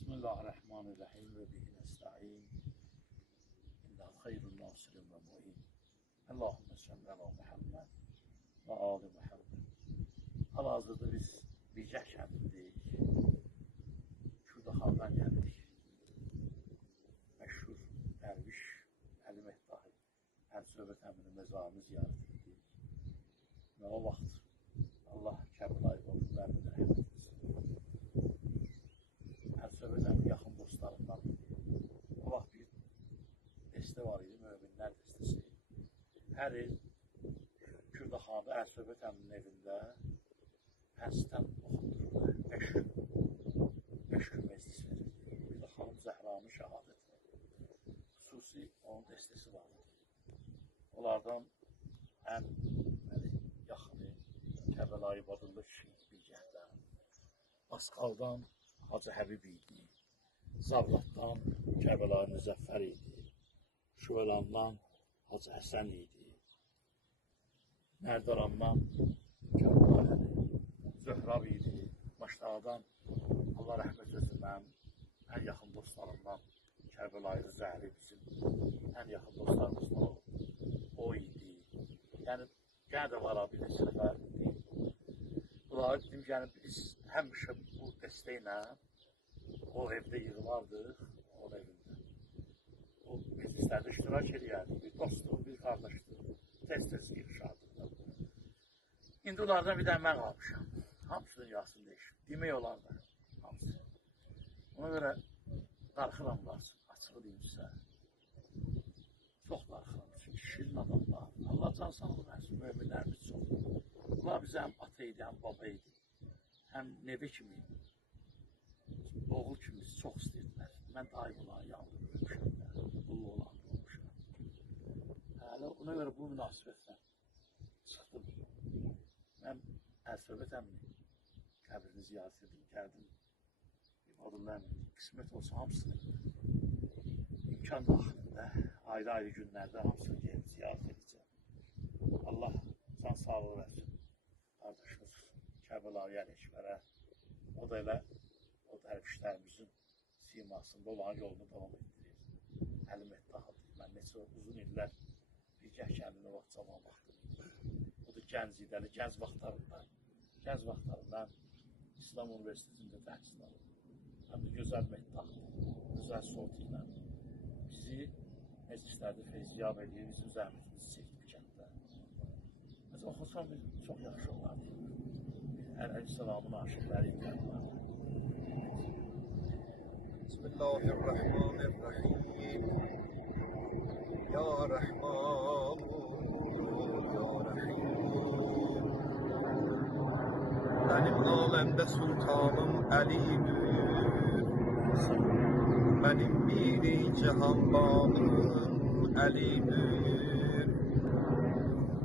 Bismillahirrahmanirrahim ve bihi nesta'in. İnnel hayrun nasirin ve mu'in. Allahümme salli ala Muhammed ve ali Muhammed. Hal-hazırda biz Bicah kəndindəyik. Kürdaxandan gəldik. Məşhur dərviş Əli Mehdahi Əl-Söhbət əminin məzarını ziyarət etdik. Və o vaxt Allah Kəbulay oğullarını da rəhmət etsin. Əl-Söhbət əmin yaxın dostlarından idi. O vaxt bir dəstə var idi, möminlər dəstəsi. Hər il Kürdaxanda Əl-Söhbət əminin evində həsdən oxundururlar. 5 gün meclis verirdi. Kürdaxanın Zəhranın şəhadəti. Xüsusi onun dəstəsi vardı. Onlardan ən yaxını Kəbəlayı Badırlı Şəhid Bicəhdən, Basqaldan Hacı Həbib idi, Zavlatdan Kəbəlayı Müzəffər idi, Şüvəlandan Hacı Həsən idi, Nərdarandan Kəbəlayı Zöhrab idi, Maştağdan Allah rəhmət etsin mənim ən yaxın dostlarımdan Kəbəlayı Rızəli bizim ən yaxın dostlarımızdan o idi. Yəni, gənə də var bir neçə nəfər deyim. Bunları dedim, yəni biz həmişə bu dəstə ilə o evdə yığılardıq, onun evində. O meclislərdə iştirak edərdik, bir dostluq, bir qardaşlıq, tez-tez yığışardıq. İndi onlardan bir dənə mən qalmışam. Hamısının yasını dəyişib. Demək olar da hamısı. Ona görə darxıram varsın, açığı deyim sizə. Çox darxıram. Çünki şirin adamlar. Allah can sağlığı versin, möminlərimiz çoxdur. Bunlar bizə həm ata idi, həm baba idi. Həm nevi kimi, oğul kimi çox istəyirdilər. Mən daim onların yanında böyümüşəm, qullu olan olmuşam. Hələ ona görə bu münasibətlə çıxdım. Mən Əl-Söhbət əminin qəbrini ziyarət edim, gəldim. Adımla əminin qismət olsa hamısını imkan daxilində, ayrı-ayrı günlərdə hamısını gəlib ziyarət edəcəm. Allah can sağlığı versin. Qardaşımız Kəbəlayı Ələkbərə, o da elə o dərvişlərimizin simasında olan yolunu davam etdirir. Əli Mehdahidir. Mən neçə uzun illər Bicah kəndində vaxt zaman baxdım. O da gənc idəli, gənc vaxtlarından İslam Universitetində təhsil alıb. Həm də gözəl Mehdahidir, gözəl soğut ilə bizi meclislərdə feyziyab edir, bizim zəhmətimizi çəkdi kənddə. Məsələn, oxusam çox yaxşı olardı. Əleyhisselamın aşıqları ilə. Bismillahirrahmanirrahim. Ya Rahman, Ya Rahim. Benim alemde sultanım Əlidir. Benim biri cihanbanım Əlidir.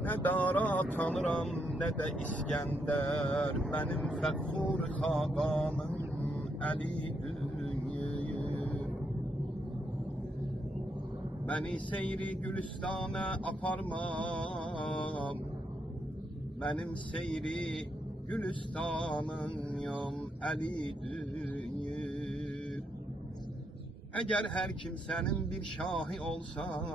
Ne dara tanıram, ne de İskender. Benim fəxur xaqanım Əlidir. Beni seyri gülistana aparmam. Benim seyri gülistanım Əlidir. Eğer her kimsenin bir şahi olsa,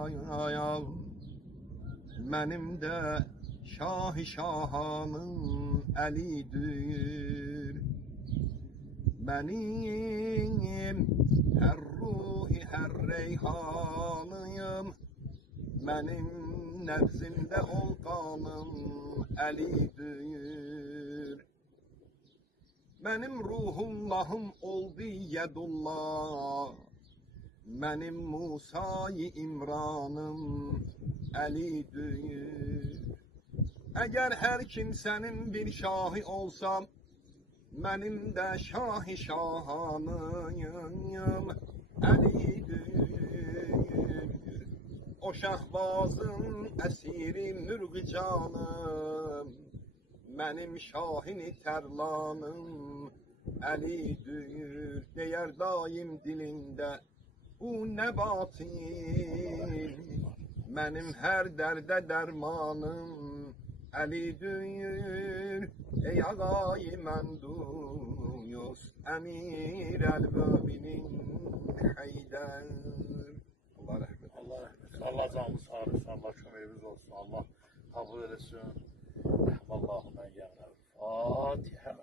benim de şahi şahanım Əlidir. Benim her ruhi her reyhanıyım, benim nefsimde olqanım Əlidir. Benim ruhullahım oldu yedullah, benim Musa'yı İmranım Əlidir. Eğer her kimsenin bir şahi olsam, benim de şahi şahanıyım Əlidir. O şahbazın esiri mürgü canım, benim şahini terlanım Əlidir. Deyər daim dilinde bu ne batil, benim her derde dermanım Əlidir. Ey ağayı mən duyur olsun. Emir el-Müminin Haydar. Allah rahmet eylesin. Allah rahmet. Allah canını sağ etsin. Allah köməyimiz olsun. Allah kabul etsin. Allahümme ya Rabbi. Fatiha.